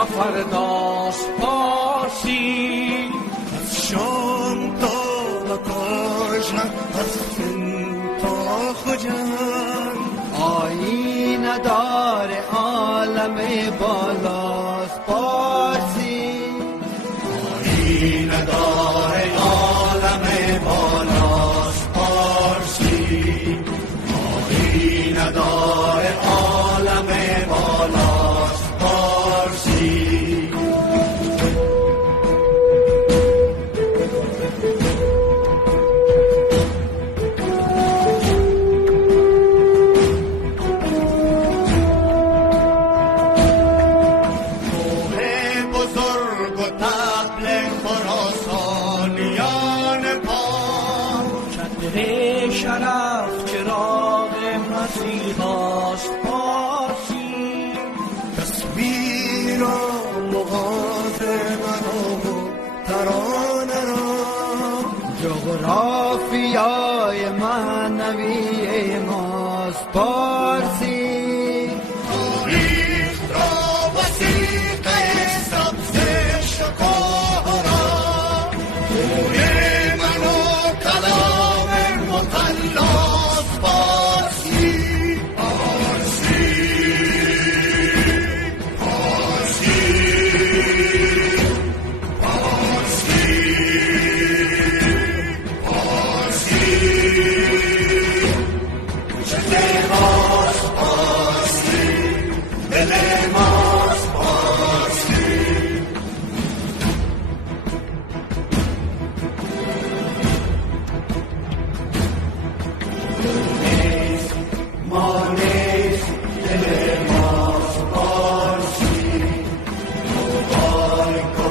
و فرداست پارسی. از شام تا کاشان، از سن تا خجان، آیین دار عالم بالاست پارسی. آیین دار عالم بالاست پارسی. آیین دار عالم بالاست پارسی. شرف چراغ مسیحاست پارسی. تصویر و مغاز منو ترانه را، جغرافیای معنوی ماست پارسی. تاریخ را وثیقه سبز شکوه را، روی منو کلام مطلاست پارسی. پارسی پارسی پارسی پارسی. چه ماست پارسی، دل ماست پارسی. ما نیست دل ماست پارسی. مبارک و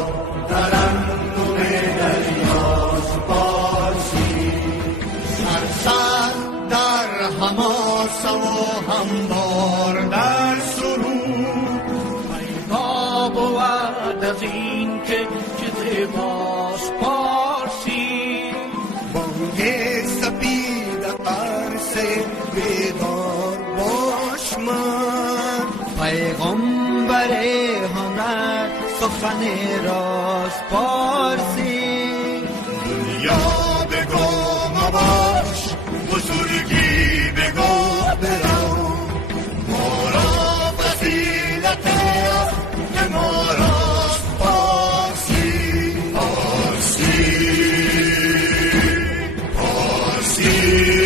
ترنم دریاست پارسی. سرسر در حماسه و هموار در سرود، پیدا بود از این که چه زیباست پارسی. بانگ سپید عرصه بیدار باش من. پیغمبر هنر سخن راست پارسی. دنیا بگو مباش، بزرگی بگو برو. ما را فضیلت است، ما راست پارسی. پارسی پارسی